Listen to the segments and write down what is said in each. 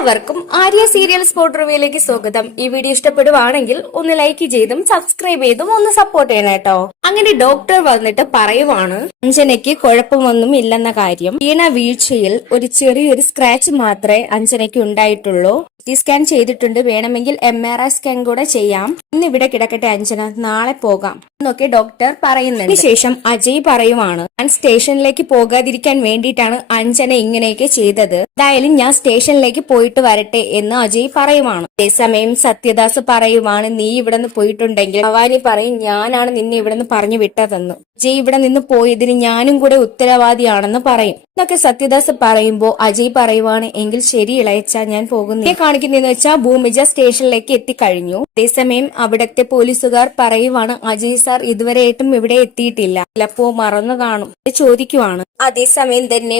എല്ലാവർക്കും Arya serial spot റിവ്യൂയിലേക്ക് സ്വാഗതം. ഈ വീഡിയോ ഇഷ്ടപ്പെടുവാണെങ്കിൽ ഒന്ന് ലൈക്ക് ചെയ്തും സബ്സ്ക്രൈബ് ചെയ്തും ഒന്ന് സപ്പോർട്ട് ചെയ്യണം കേട്ടോ. അങ്ങനെ ഡോക്ടർ വന്നിട്ട് പറയുവാണ് അഞ്ജനയ്ക്ക് കുഴപ്പമൊന്നും ഇല്ലെന്ന കാര്യം. വീണ വീഴ്ചയിൽ ഒരു ചെറിയൊരു സ്ക്രാച്ച് മാത്രമേ അഞ്ജനയ്ക്ക് ഉണ്ടായിട്ടുള്ളൂ. CT സ്കാൻ ചെയ്തിട്ടുണ്ട്, വേണമെങ്കിൽ MRI സ്കാൻ കൂടെ ചെയ്യാം. ഇന്ന് ഇവിടെ കിടക്കട്ടെ അഞ്ജന, നാളെ പോകാം എന്നൊക്കെ ഡോക്ടർ പറയുന്നുണ്ട്. ശേഷം അജയ് പറയുവാണ്, ഞാൻ സ്റ്റേഷനിലേക്ക് പോകാതിരിക്കാൻ വേണ്ടിയിട്ടാണ് അഞ്ജന ഇങ്ങനെയൊക്കെ ചെയ്തത്. എന്തായാലും ഞാൻ സ്റ്റേഷനിലേക്ക് പോയിട്ട് വരട്ടെ എന്ന് അജയ് പറയുവാണ്. അതേസമയം സത്യദാസ് പറയുവാണ്, നീ ഇവിടെ നിന്ന് പോയിട്ടുണ്ടെങ്കിൽ ഭവാനി പറയും ഞാനാണ് നിന്നെ ഇവിടെ നിന്ന് പറഞ്ഞു വിട്ടതെന്ന്. അജയ് ഇവിടെ നിന്ന് പോയതിന് ഞാനും കൂടെ ഉത്തരവാദിയാണെന്ന് പറയും. എന്നൊക്കെ സത്യദാസ് പറയുമ്പോ അജയ് പറയുവാണ്, എങ്കിൽ ശരി ഇളയച്ച, ഞാൻ പോകുന്നു. കാണിക്കുന്നതെന്ന് വെച്ചാൽ ഭൂമിജ സ്റ്റേഷനിലേക്ക് എത്തിക്കഴിഞ്ഞു. അതേസമയം അവിടത്തെ പോലീസുകാർ പറയുവാണ്, അജയ് സാർ ഇതുവരെയായിട്ടും ഇവിടെ എത്തിയിട്ടില്ല, ചിലപ്പോ മറന്നു കാണും ചോദിക്കുവാണ്. അതേസമയം തന്നെ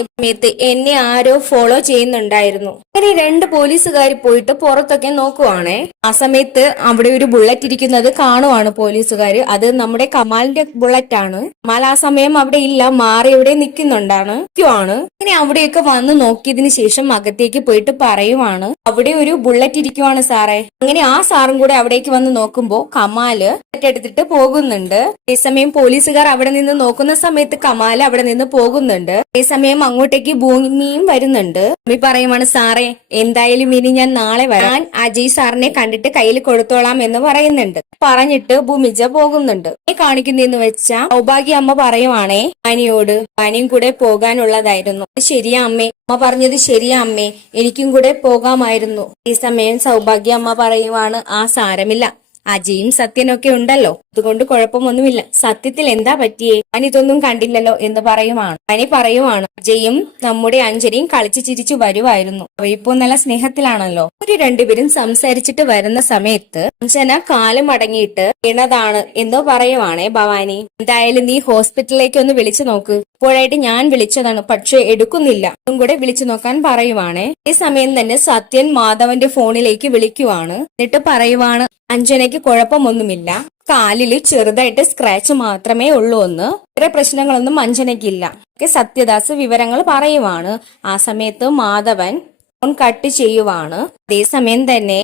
എന്നെ ആരോ ഫോളോ ചെയ്യുന്നുണ്ടായിരുന്നു. അങ്ങനെ 2 പോലീസുകാർ പോയിട്ട് പുറത്തൊക്കെ നോക്കുവാണേ. ആ സമയത്ത് അവിടെ ഒരു ബുള്ളറ്റ് ഇരിക്കുന്നത് കാണുവാണ് പോലീസുകാര്. അത് നമ്മുടെ കമാലിന്റെ ബുള്ളറ്റ് ആണ്. കമാൽ ആ സമയം അവിടെ ഇല്ല, മാറി ഇവിടെ നിൽക്കുന്നുണ്ടാണ്. അങ്ങനെ അവിടെയൊക്കെ വന്ന് നോക്കിയതിനു ശേഷം അകത്തേക്ക് പോയിട്ട് പറയുവാണ്, അവിടെ ഒരു ബുള്ളറ്റ് ഇരിക്കുവാണ് സാറേ. അങ്ങനെ ആ സാറും കൂടെ അവിടേക്ക് വന്ന് നോക്കുമ്പോ കമാല് എടുത്തിട്ട് പോകുന്നുണ്ട്. അതേസമയം പോലീസുകാർ അവിടെ നിന്ന് നോക്കുന്ന സമയത്ത് കമാല് അവിടെ നിന്ന് പോകുന്നുണ്ട്. അതേസമയം അങ്ങോട്ടേക്ക് ഭൂമിയും വരുന്നുണ്ട്. ഭൂമി പറയുവാണ്, സാറേ എന്തായാലും ഇനി ഞാൻ നാളെ വരാൻ അജയ് സാറിനെ കണ്ടിട്ട് കയ്യിൽ കൊടുത്തോളാം എന്ന് പറയുന്നുണ്ട്. പറഞ്ഞിട്ട് ഭൂമിജ പോകുന്നുണ്ട്. കാണിക്കുന്നതെന്ന് വെച്ചാ സൗഭാഗ്യ അമ്മ പറയുവാണേ പനിയോട്, പനിയും കൂടെ പോകാനുള്ളതായിരുന്നു. ശരിയാ അമ്മേ, അമ്മ പറഞ്ഞത് ശരിയാ അമ്മേ, എനിക്കും കൂടെ പോകാമായിരുന്നു. ഈ സമയം സൗഭാഗ്യ അമ്മ പറയുവാണ്, ആ സാരമില്ല, അജയും സത്യനൊക്കെ ഉണ്ടല്ലോ, അതുകൊണ്ട് കുഴപ്പമൊന്നുമില്ല. സത്യത്തിൽ എന്താ പറ്റിയേ, ഞാൻ ഇതൊന്നും കണ്ടില്ലല്ലോ എന്ന് പറയുവാണ്. പനി പറയുവാണ്, അജയും നമ്മുടെ അഞ്ജലിയും കളിച്ചു ചിരിച്ചു വരുവായിരുന്നു, അവയിപ്പോ നല്ല സ്നേഹത്തിലാണല്ലോ. ഒരു 2 പേരും സംസാരിച്ചിട്ട് വരുന്ന സമയത്ത് അഞ്ജന കാല് മടങ്ങിയിട്ട് വീണതാണ് എന്ന് പറയുവാണേ ഭവാനി. എന്തായാലും നീ ഹോസ്പിറ്റലിലേക്ക് ഒന്ന് വിളിച്ചു നോക്ക്. ഇപ്പോഴായിട്ട് ഞാൻ വിളിച്ചതാണ്, പക്ഷെ എടുക്കുന്നില്ല, അതും കൂടെ വിളിച്ചു നോക്കാൻ പറയുവാണേ. ഈ സമയം തന്നെ സത്യൻ മാധവന്റെ ഫോണിലേക്ക് വിളിക്കുവാണ്. എന്നിട്ട് പറയുവാണ്, അഞ്ജനയ്ക്ക് കുഴപ്പമൊന്നുമില്ല, കാലില് ചെറുതായിട്ട് സ്ക്രാച്ച് മാത്രമേ ഉള്ളൂ എന്ന്, വേറെ പ്രശ്നങ്ങളൊന്നും അഞ്ജനയ്ക്കില്ല. സത്യദാസ് വിവരങ്ങൾ പറയുവാണ്. ആ സമയത്ത് മാധവൻ ഫോൺ കട്ട് ചെയ്യുവാണ്. അതേസമയം തന്നെ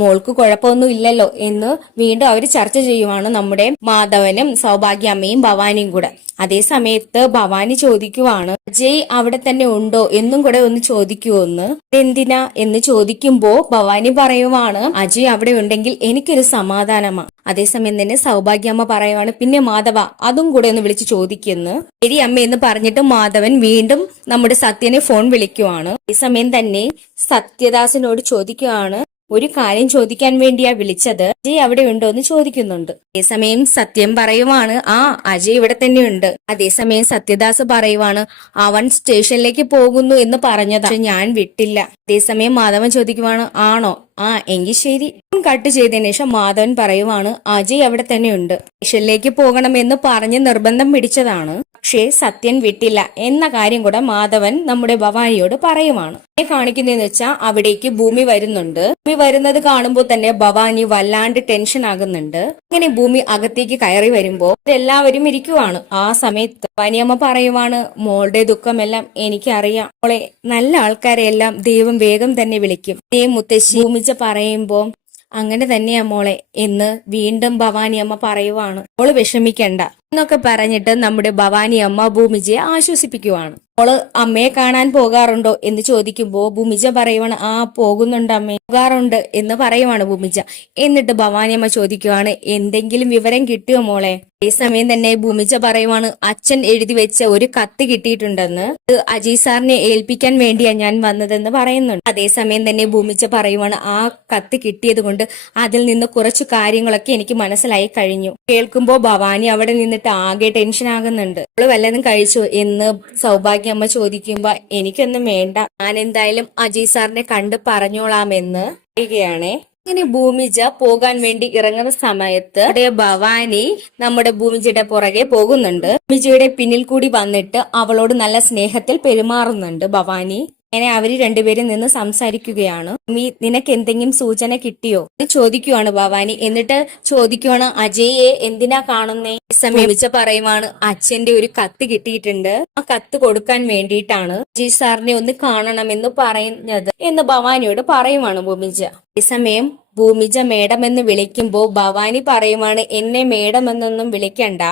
മോൾക്ക് കുഴപ്പമൊന്നും ഇല്ലല്ലോ എന്ന് വീണ്ടും അവര് ചർച്ച ചെയ്യുവാണ്, നമ്മുടെ മാധവനും സൗഭാഗ്യമ്മയും ഭവാനിയും കൂടെ. അതേ സമയത്ത് ഭവാനി ചോദിക്കുവാണ്, അജയ് അവിടെ തന്നെ ഉണ്ടോ എന്നും കൂടെ ഒന്ന് ചോദിക്കുമെന്ന്. എന്തിനാ എന്ന് ചോദിക്കുമ്പോ ഭവാനി പറയുവാണ്, അജയ് അവിടെ ഉണ്ടെങ്കിൽ എനിക്കൊരു സമാധാനമാണ്. അതേസമയം തന്നെ സൗഭാഗ്യമ്മ പറയുവാണ്, പിന്നെ മാധവ അതും കൂടെ ഒന്ന് വിളിച്ച് ചോദിക്കുന്നു. ശരി അമ്മ എന്ന് പറഞ്ഞിട്ട് മാധവൻ വീണ്ടും നമ്മുടെ സത്യനെ ഫോൺ വിളിക്കുവാണ്. ഈ സമയം തന്നെ സത്യദാസിനോട് ചോദിക്കുവാണ്, ഒരു കാര്യം ചോദിക്കാൻ വേണ്ടിയാ വിളിച്ചത്, അജയ് അവിടെ ഉണ്ടോ എന്ന് ചോദിക്കുന്നുണ്ട്. അതേസമയം സത്യം പറയുവാണ്, അജയ് ഇവിടെ തന്നെയുണ്ട്. അതേസമയം സത്യദാസ് പറയുവാണ്, അവൻ സ്റ്റേഷനിലേക്ക് പോകുന്നു എന്ന് പറഞ്ഞതാ, ഞാൻ വിട്ടില്ല. അതേസമയം മാധവൻ ചോദിക്കുവാണ്, ആണോ, എങ്കിൽ ശരി. കട്ട് ചെയ്തതിനു ശേഷം മാധവൻ പറയുവാണ്, അജയ് അവിടെ തന്നെയുണ്ട്, സ്റ്റേഷനിലേക്ക് പോകണമെന്ന് പറഞ്ഞ് നിർബന്ധം പിടിച്ചതാണ്, പക്ഷേ സത്യൻ വിട്ടില്ല എന്ന കാര്യം കൂടെ മാധവൻ നമ്മുടെ ഭവാനിയോട് പറയുവാണ്. കാണിക്കുന്നതെന്ന് വെച്ചാൽ അവിടേക്ക് ഭൂമി വരുന്നുണ്ട്. ഭൂമി വരുന്നത് കാണുമ്പോൾ തന്നെ ഭവാനി വല്ലാണ്ട് ടെൻഷൻ ആകുന്നുണ്ട്. അങ്ങനെ ഭൂമി അകത്തേക്ക് കയറി വരുമ്പോ എല്ലാവരും ഇരിക്കുവാണ്. ആ സമയത്ത് ഭവാനിയമ്മ പറയുവാണ്, മോളുടെ ദുഃഖമെല്ലാം എനിക്കറിയാം മോളെ, നല്ല ആൾക്കാരെ എല്ലാം ദൈവം വേഗം തന്നെ വിളിക്കും. മുത്തശ്ശി ഭൂമിച്ച പറയുമ്പോ അങ്ങനെ തന്നെയാ മോളെ എന്ന് വീണ്ടും ഭവാനി അമ്മ പറയുവാണ്. മോള് വിഷമിക്കണ്ട എന്നൊക്കെ പറഞ്ഞിട്ട് നമ്മുടെ ഭവാനി അമ്മ ഭൂമിജയെ ആശ്വസിപ്പിക്കുവാണ്. മോള് അമ്മയെ കാണാൻ പോകാറുണ്ടോ എന്ന് ചോദിക്കുമ്പോ ഭൂമിജ പറയുവാണ്, പോകുന്നുണ്ട് അമ്മേ, പോകാറുണ്ട് എന്ന് പറയുവാണ് ഭൂമിജ. എന്നിട്ട് ഭവാനി അമ്മ ചോദിക്കുവാണ്, എന്തെങ്കിലും വിവരം കിട്ടിയോ മോളെ? ഈ സമയം തന്നെ ഭൂമിജ പറയുവാണ്, അച്ഛൻ എഴുതി വെച്ച ഒരു കത്ത് കിട്ടിയിട്ടുണ്ടെന്ന്, അജയ് സാറിനെ ഏൽപ്പിക്കാൻ വേണ്ടിയാ ഞാൻ വന്നതെന്ന് പറയുന്നുണ്ട്. അതേസമയം തന്നെ ഭൂമിജ പറയുവാണ്, ആ കത്ത് കിട്ടിയത് കൊണ്ട് അതിൽ നിന്ന് കുറച്ചു കാര്യങ്ങളൊക്കെ എനിക്ക് മനസ്സിലായി കഴിഞ്ഞു. കേൾക്കുമ്പോ ഭവാനി അവിടെ നിന്നിട്ട് ആകെ ടെൻഷൻ ആകുന്നുണ്ട്. അവള് വല്ലതും കഴിച്ചു എന്ന് സൗഭാഗ്യമ്മ ചോദിക്കുമ്പോ എനിക്കൊന്നും വേണ്ട, ഞാൻ എന്തായാലും അജയ് സാറിനെ കണ്ട് പറഞ്ഞോളാമെന്ന് പറയുകയാണേ. ഇങ്ങനെ ഭൂമിജ പോകാൻ വേണ്ടി ഇറങ്ങുന്ന സമയത്ത് ഭവാനി നമ്മുടെ ഭൂമിജയുടെ പുറകെ പോകുന്നുണ്ട്. ഭൂമിജയുടെ പിന്നിൽ കൂടി വന്നിട്ട് അവളോട് നല്ല സ്നേഹത്തിൽ പെരുമാറുന്നുണ്ട് ഭവാനി. അങ്ങനെ അവര് രണ്ടുപേരും നിന്ന് സംസാരിക്കുകയാണ്. നിനക്ക് എന്തെങ്കിലും സൂചന കിട്ടിയോ എന്ന് ചോദിക്കുവാണ് ഭവാനി. എന്നിട്ട് ചോദിക്കുവാണ്, അജയെ എന്തിനാ കാണുന്നേ? സമീപിച്ച പറയുവാണ്, അച്ഛന്റെ ഒരു കത്ത് കിട്ടിയിട്ടുണ്ട്, ആ കത്ത് കൊടുക്കാൻ വേണ്ടിയിട്ടാണ് അജയ് സാറിനെ ഒന്ന് കാണണമെന്ന് പറയുന്നത് എന്ന് ഭവാനിയോട് പറയുവാണ് ഭൂമിജ. അതേസമയം ഭൂമിജ മേഡം എന്ന് വിളിക്കുമ്പോ ഭവാനി പറയുവാണ്, എന്നെ മേഡം എന്നൊന്നും വിളിക്കണ്ട,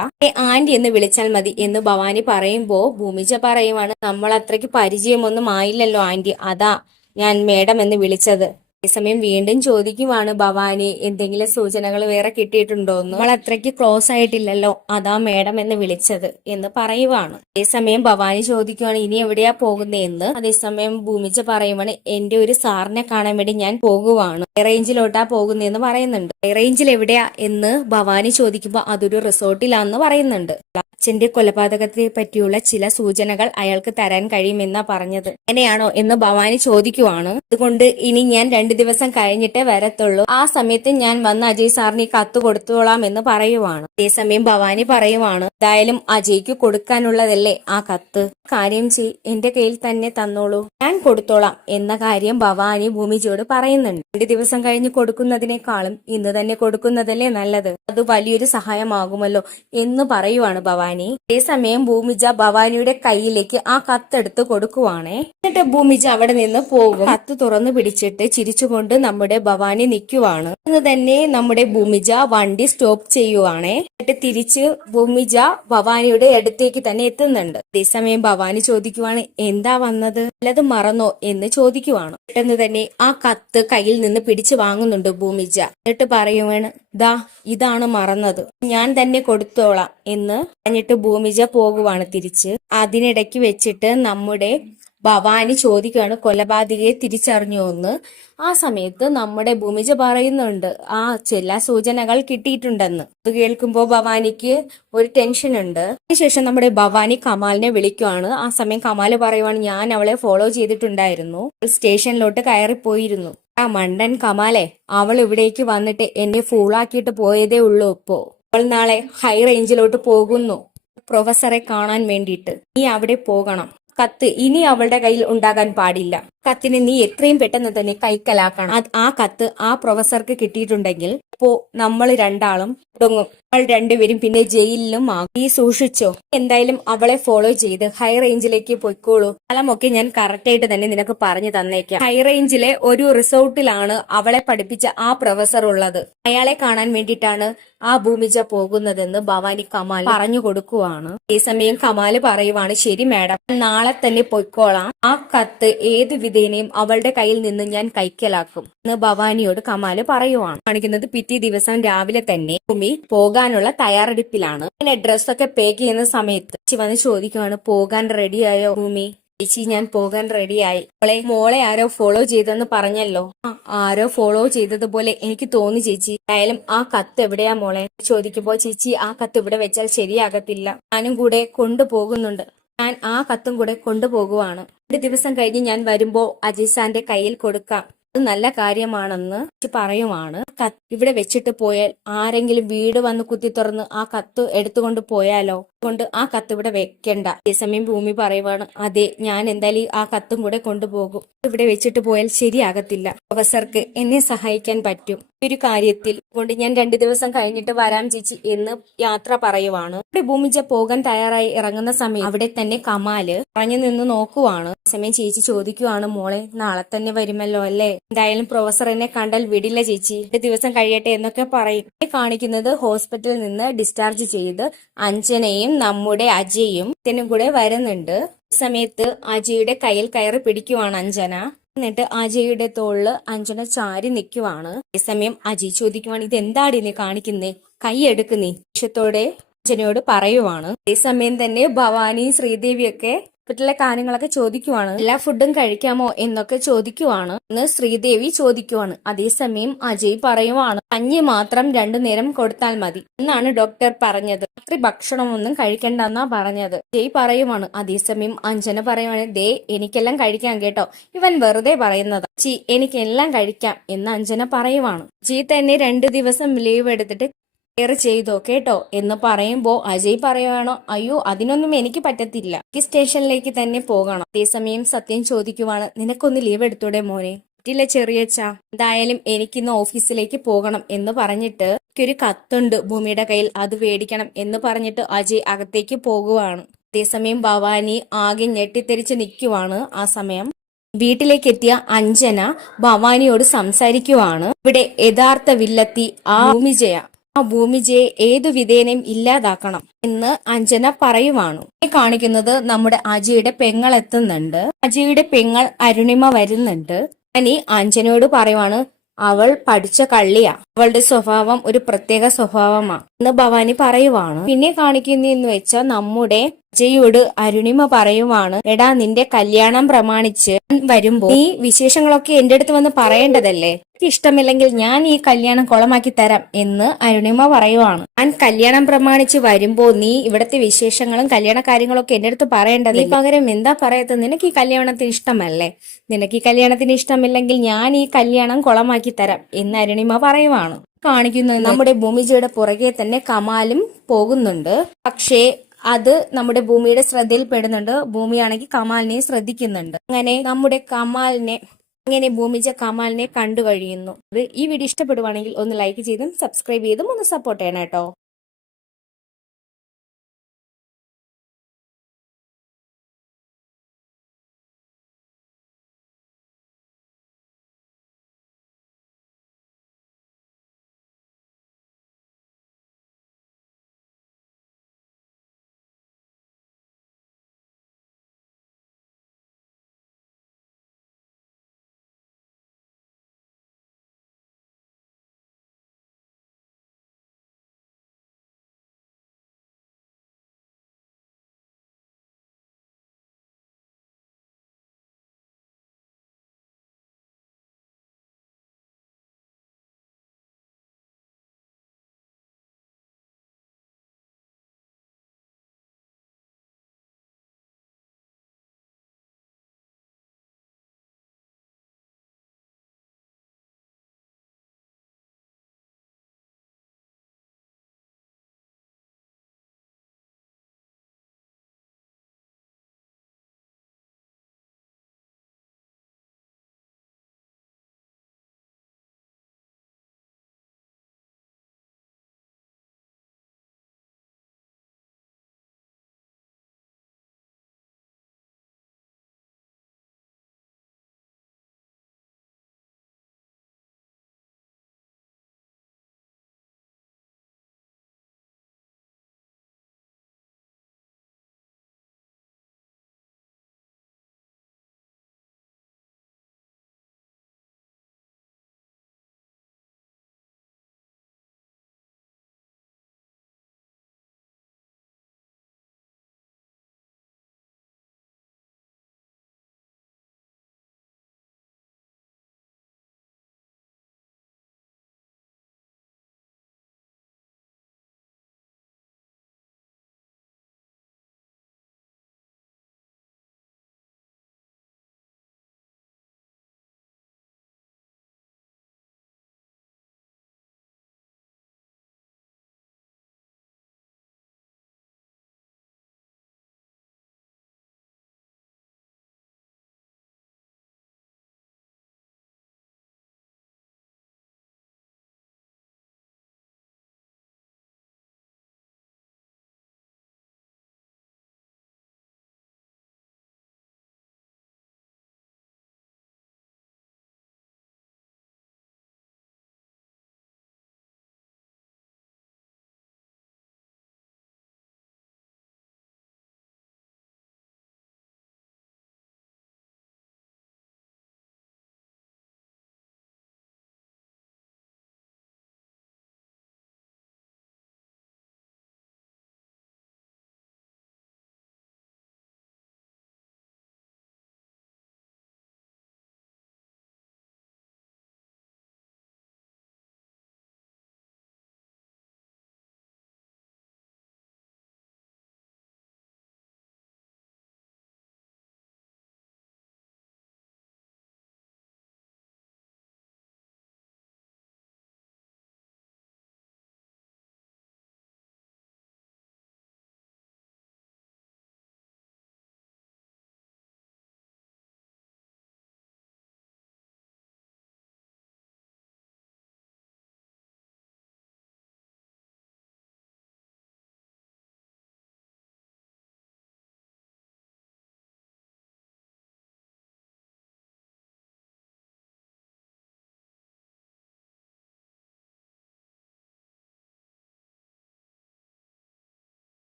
ആന്റി എന്ന് വിളിച്ചാൽ മതി എന്ന് ഭവാനി പറയുമ്പോ ഭൂമിജ പറയുവാണ്, നമ്മൾ അത്രയ്ക്ക് പരിചയമൊന്നും ആയില്ലല്ലോ ആന്റി, അതാ ഞാൻ മേഡം എന്ന് വിളിച്ചത്. അതേസമയം വീണ്ടും ചോദിക്കുവാണ് ഭവാനി, എന്തെങ്കിലും സൂചനകൾ വേറെ കിട്ടിയിട്ടുണ്ടോന്ന്. നമ്മൾ അത്രയ്ക്ക് ക്ലോസ് ആയിട്ടില്ലല്ലോ, അതാ മേഡം എന്ന് വിളിച്ചത് എന്ന് പറയുവാണ്. അതേസമയം ഭവാനി ചോദിക്കുവാണ്, ഇനി എവിടെയാ പോകുന്നതെന്ന്. അതേസമയം ഭൂമിജ പറയുവാണ്, എന്റെ ഒരു സാറിനെ കാണാൻ വേണ്ടി ഞാൻ പോകുവാണ്, റേഞ്ചിലോട്ടാ പോകുന്നതെന്ന് പറയുന്നുണ്ട്. റേഞ്ചിൽ എവിടെയാ എന്ന് ഭവാനി ചോദിക്കുമ്പോ അതൊരു റിസോർട്ടിലാന്ന് പറയുന്നുണ്ട്. അച്ഛന്റെ കൊലപാതകത്തെ പറ്റിയുള്ള ചില സൂചനകൾ അയാൾക്ക് തരാൻ കഴിയുമെന്നാ പറഞ്ഞത്, എങ്ങനെയാണോ എന്ന് ഭവാനി ചോദിക്കുവാണ്. അതുകൊണ്ട് ഇനി ഞാൻ 2 ദിവസം കഴിഞ്ഞിട്ടേ വരത്തുള്ളൂ, ആ സമയത്ത് ഞാൻ വന്ന് അജയ് സാറിന് ഈ കത്ത് കൊടുത്തോളാം എന്ന് പറയുവാണ്. അതേസമയം ഭവാനി പറയുവാണ്, എന്തായാലും അജയ്ക്ക് കൊടുക്കാനുള്ളതല്ലേ ആ കത്ത്, കാര്യം എന്റെ കയ്യിൽ തന്നെ തന്നോളൂ, ഞാൻ കൊടുത്തോളാം എന്ന കാര്യം ഭവാനി ഭൂമിജിയോട് പറയുന്നുണ്ട്. 2 ദിവസം കഴിഞ്ഞ് കൊടുക്കുന്നതിനേക്കാളും ഇന്ന് തന്നെ കൊടുക്കുന്നതല്ലേ നല്ലത്, അത് വലിയൊരു സഹായമാകുമല്ലോ എന്ന് പറയുവാണ് ഭവാനി. അതേസമയം ഭൂമിജ ഭവാനിയുടെ കയ്യിലേക്ക് ആ കത്തെടുത്ത് കൊടുക്കുവാണേ. എന്നിട്ട് ഭൂമിജ അവിടെ നിന്ന് പോകും. കത്ത് തുറന്നു പിടിച്ചിട്ട് ചിരിച്ചുകൊണ്ട് നമ്മുടെ ഭവാനി നിൽക്കുവാണ്. എന്ന് തന്നെ നമ്മുടെ ഭൂമിജ വണ്ടി സ്റ്റോപ്പ് ചെയ്യുവാണേ. എന്നിട്ട് തിരിച്ച് ഭൂമിജ ഭവാനിയുടെ അടുത്തേക്ക് തന്നെ എത്തുന്നുണ്ട്. അതേസമയം ഭവാനി ചോദിക്കുവാണ്, എന്താ വന്നത്, അല്ലത് മറന്നോ എന്ന് ചോദിക്കുവാണ്. പെട്ടെന്ന് തന്നെ ആ കത്ത് കയ്യിൽ നിന്ന് പിടിച്ചു വാങ്ങുന്നുണ്ട് ഭൂമിജ. എന്നിട്ട് പറയുവാണ്, ദാ ഇതാണ് മറന്നത്, ഞാൻ തന്നെ കൊടുത്തോളാം എന്ന് പറഞ്ഞിട്ട് ഭൂമിജ പോകുവാണ് തിരിച്ച്. അതിനിടയ്ക്ക് വെച്ചിട്ട് നമ്മുടെ ഭവാനി ചോദിക്കുകയാണ്, കൊലപാതകയെ തിരിച്ചറിഞ്ഞോ എന്ന്. ആ സമയത്ത് നമ്മുടെ ഭൂമിജ പറയുന്നുണ്ട്, ആ ചില സൂചനകൾ കിട്ടിയിട്ടുണ്ടെന്ന്. അത് കേൾക്കുമ്പോ ഭവാനിക്ക് ഒരു ടെൻഷൻ ഉണ്ട്. അതിനുശേഷം നമ്മുടെ ഭവാനി കമാലിനെ വിളിക്കുവാണ്. ആ സമയം കമാല് പറയുവാണ്, ഞാൻ അവളെ ഫോളോ ചെയ്തിട്ടുണ്ടായിരുന്നു, സ്റ്റേഷനിലോട്ട് കയറിപ്പോയിരുന്നു. ആ മണ്ടൻ കമാലെ, അവൾ ഇവിടേക്ക് വന്നിട്ട് എന്നെ ഫൂളാക്കിയിട്ട് പോയതേ ഉള്ളൂ. അവൾ നാളെ ഹൈ റേഞ്ചിലോട്ട് പോകുന്നു പ്രൊഫസറെ കാണാൻ വേണ്ടിയിട്ട്. നീ അവിടെ പോകണം. കത്ത് ഇനി അവളുടെ കയ്യിൽ ഉണ്ടാകാൻ പാടില്ല. കത്തിനെ നീ എത്രയും പെട്ടെന്ന് തന്നെ കൈക്കലാക്കണം. ആ കത്ത് ആ പ്രൊഫസർക്ക് കിട്ടിയിട്ടുണ്ടെങ്കിൽ ഇപ്പോ നമ്മൾ രണ്ടാളും തുടങ്ങും. അവൾ രണ്ടുപേരും പിന്നെ ജയിലിലും ആകും. നീ സൂക്ഷിച്ചോ. എന്തായാലും അവളെ ഫോളോ ചെയ്ത് ഹൈ റേഞ്ചിലേക്ക് പൊയ്ക്കോളൂ. സ്ഥലമൊക്കെ ഞാൻ കറക്റ്റ് ആയിട്ട് തന്നെ നിനക്ക് പറഞ്ഞു തന്നേക്കാം. ഹൈ റേഞ്ചിലെ ഒരു റിസോർട്ടിലാണ് അവളെ പഠിപ്പിച്ച ആ പ്രൊഫസർ ഉള്ളത്. അയാളെ കാണാൻ വേണ്ടിയിട്ടാണ് ആ ഭൂമിജ പോകുന്നതെന്ന് ഭവാനി കമാൽ പറഞ്ഞു കൊടുക്കുവാണ്. അതേസമയം കമാല് പറയുവാണ്, ശരി മാഡം, നാളെ തന്നെ പൊയ്ക്കോളാം. ആ കത്ത് ഏത് വിധേനയും അവളുടെ കയ്യിൽ നിന്ന് ഞാൻ കൈക്കലാക്കും എന്ന് ഭവാനിയോട് കമാല് പറയുവാണ്. കാണിക്കുന്നത് പിറ്റേ ദിവസം രാവിലെ തന്നെ ഭൂമി പോകാനുള്ള തയ്യാറെടുപ്പിലാണ്. പിന്നെ ഡ്രസ്സൊക്കെ പാക്ക് ചെയ്യുന്ന സമയത്ത് ചേച്ചി വന്ന് ചോദിക്കുവാണ്, പോകാൻ റെഡിയായോ ഭൂമി? ചേച്ചി ഞാൻ പോകാൻ റെഡിയായി. മോളെ ആരോ ഫോളോ ചെയ്തെന്ന് പറഞ്ഞല്ലോ. ആരോ ഫോളോ ചെയ്തതുപോലെ എനിക്ക് തോന്നി ചേച്ചി. ആയാലും ആ കത്ത് എവിടെയാ മോളെ ചോദിക്കുമ്പോ, ചേച്ചി ആ കത്ത് ഇവിടെ വെച്ചാൽ ശരിയാകത്തില്ല, ഞാനും കൂടെ കൊണ്ടുപോകുന്നുണ്ട്, ഞാൻ ആ കത്തും കൂടെ കൊണ്ടുപോകുവാണ്. 2 ദിവസം കഴിഞ്ഞ് ഞാൻ വരുമ്പോ അജയ് സാറിന്റെ കയ്യിൽ കൊടുക്കാം, അത് നല്ല കാര്യമാണെന്ന് പറയുവാണ്. ഇവിടെ വെച്ചിട്ട് പോയാൽ ആരെങ്കിലും വീട് വന്ന് കുത്തി തുറന്ന് ആ കത്ത് എടുത്തുകൊണ്ട് പോയാലോ, കൊണ്ട് ആ കത്ത് ഇവിടെ വെക്കണ്ട. അതേസമയം ഭൂമി പറയുവാണ്, അതെ ഞാൻ എന്തായാലും ആ കത്തും കൂടെ കൊണ്ടുപോകും, ഇവിടെ വെച്ചിട്ട് പോയാൽ ശരിയാകത്തില്ല, പ്രൊഫസർക്ക് എന്നെ സഹായിക്കാൻ പറ്റും ഒരു കാര്യത്തിൽ, കൊണ്ട് ഞാൻ 2 ദിവസം കഴിഞ്ഞിട്ട് വരാം ചേച്ചി എന്ന് യാത്ര പറയുവാണ്. ഇവിടെ ഭൂമിജ പോകാൻ തയ്യാറായി ഇറങ്ങുന്ന സമയം അവിടെ തന്നെ കമാല് പറഞ്ഞു നിന്ന് നോക്കുവാണ്. സമയം ചേച്ചി ചോദിക്കുവാണ്, മോളെ നാളെ തന്നെ വരുമല്ലോ അല്ലേ? എന്തായാലും പ്രൊഫസർ എന്നെ കണ്ടാൽ വിടില്ല ചേച്ചി, 2 ദിവസം കഴിയട്ടെ എന്നൊക്കെ പറയും. കാണിക്കുന്നത് ഹോസ്പിറ്റലിൽ നിന്ന് ഡിസ്ചാർജ് ചെയ്ത് അഞ്ജനയും നമ്മുടെ അജയും കൂടെ വരുന്നുണ്ട്. ഈ സമയത്ത് അജയുടെ കയ്യിൽ കയറി പിടിക്കുവാണ് അഞ്ജന. എന്നിട്ട് അജയുടെ തോളില് അഞ്ജന ചാരി നിൽക്കുവാണ്. അതേസമയം അജയ് ചോദിക്കുവാണ്, ഇത് എന്താടി നീ കാണിക്കുന്നേ, കൈ എടുക്കുന്നേ ദേഷ്യത്തോടെ അഞ്ജനയോട് പറയുവാണ്. അതേസമയം തന്നെ ഭവാനി ശ്രീദേവിയൊക്കെ ഹോസ്പിറ്റലിലെ കാര്യങ്ങളൊക്കെ ചോദിക്കുവാണ്. എല്ലാ ഫുഡും കഴിക്കാമോ എന്നൊക്കെ ചോദിക്കുവാണ് എന്ന് ശ്രീദേവി ചോദിക്കുവാണ്. അതേസമയം അജയ് പറയുവാണ്, കഞ്ഞി മാത്രം 2 നേരം കൊടുത്താൽ മതി എന്നാണ് ഡോക്ടർ പറഞ്ഞത്, രാത്രി ഭക്ഷണമൊന്നും കഴിക്കണ്ടെന്നാ പറഞ്ഞത്. അജയ് പറയുവാണ്. അതേസമയം അഞ്ജന പറയുവാണ്, ദേ എനിക്കെല്ലാം കഴിക്കാം കേട്ടോ, ഇവൻ വെറുതെ പറയുന്നതാ, എനിക്കെല്ലാം കഴിക്കാം എന്ന് അഞ്ജന പറയുവാണ്. അജയ് തന്നെ 2 ദിവസം ലീവ് എടുത്തിട്ട് കെയർ ചെയ്തോ കേട്ടോ എന്ന് പറയുമ്പോ അജയ് പറയുവാണോ, അയ്യോ അതിനൊന്നും എനിക്ക് പറ്റത്തില്ല, എനിക്ക് സ്റ്റേഷനിലേക്ക് തന്നെ പോകണം. അതേസമയം സത്യം ചോദിക്കുവാണ്, നിനക്കൊന്ന് ലീവ് എടുത്തൂടെ മോനെ? പറ്റില്ല ചെറിയച്ഛ, എന്തായാലും എനിക്കിന്ന് ഓഫീസിലേക്ക് പോകണം എന്ന് പറഞ്ഞിട്ട് ഒരു കത്തുണ്ട് ഭൂമിയുടെ കയ്യിൽ, അത് മേടിക്കണം എന്ന് പറഞ്ഞിട്ട് അജയ് അകത്തേക്ക് പോകുവാണ്. അതേസമയം ഭവാനി ആകെ ഞെട്ടിത്തെറിച്ച് നിൽക്കുവാണ്. ആ സമയം വീട്ടിലേക്ക് എത്തിയ അഞ്ജന ഭവാനിയോട് സംസാരിക്കുവാണ്. ഇവിടെ യഥാർത്ഥ വില്ലത്തി ആ ഭൂമിജയെ ഏതു വിധേനയും ഇല്ലാതാക്കണം എന്ന് അഞ്ജന പറയുവാണ്. കാണിക്കുന്നത് നമ്മുടെ അജയുടെ പെങ്ങൾ എത്തുന്നുണ്ട്. അജയുടെ പെങ്ങൾ അരുണിമ വരുന്നുണ്ട്. അനി അഞ്ജനയോട് പറയുവാണ്, അവൾ പഠിച്ച കള്ളിയാ, അവളുടെ സ്വഭാവം ഒരു പ്രത്യേക സ്വഭാവമാണ് എന്ന് ഭവാനി പറയുവാണ്. പിന്നെ കാണിക്കുന്നതെന്ന് വെച്ചാൽ നമ്മുടെ അജയോട് അരുണിമ പറയുവാണ്, എടാ നിന്റെ കല്യാണം പ്രമാണിച്ച് വരുമ്പോ നീ വിശേഷങ്ങളൊക്കെ എന്റെ അടുത്ത് വന്ന് പറയേണ്ടതല്ലേ, എനിക്ക് ഇഷ്ടമില്ലെങ്കിൽ ഞാൻ ഈ കല്യാണം കുളമാക്കി തരാം എന്ന് അരുണിമ പറയുവാണ്. ഞാൻ കല്യാണം പ്രമാണിച്ച് വരുമ്പോ നീ ഇവിടത്തെ വിശേഷങ്ങളും കല്യാണ കാര്യങ്ങളൊക്കെ എന്റെ അടുത്ത് പറയേണ്ടത്, പകരം എന്താ പറയത്തത്, നിനക്ക് ഈ കല്യാണത്തിന് ഇഷ്ടമല്ലേ, നിനക്ക് ഈ കല്യാണത്തിന് ഇഷ്ടമില്ലെങ്കിൽ ഞാൻ ഈ കല്യാണം കുളമാക്കി തരാം എന്ന് അരുണിമ പറയുവാണ്. കാണിക്കുന്നത് നമ്മുടെ ഭൂമിജയുടെ പുറകെ തന്നെ കമാലും പോകുന്നുണ്ട്. പക്ഷേ അത് നമ്മുടെ ഭൂമിയുടെ ശ്രദ്ധയിൽപ്പെടുന്നുണ്ട്. ഭൂമിയാണെങ്കിൽ കമാലിനെ ശ്രദ്ധിക്കുന്നുണ്ട്. അങ്ങനെ ഭൂമിജ കമാലിനെ കണ്ടു കഴിയുന്നു. ഈ വീഡിയോ ഇഷ്ടപ്പെടുവാണെങ്കിൽ ഒന്ന് ലൈക്ക് ചെയ്തും സബ്സ്ക്രൈബ് ചെയ്തും ഒന്ന് സപ്പോർട്ട് ചെയ്യണം കേട്ടോ.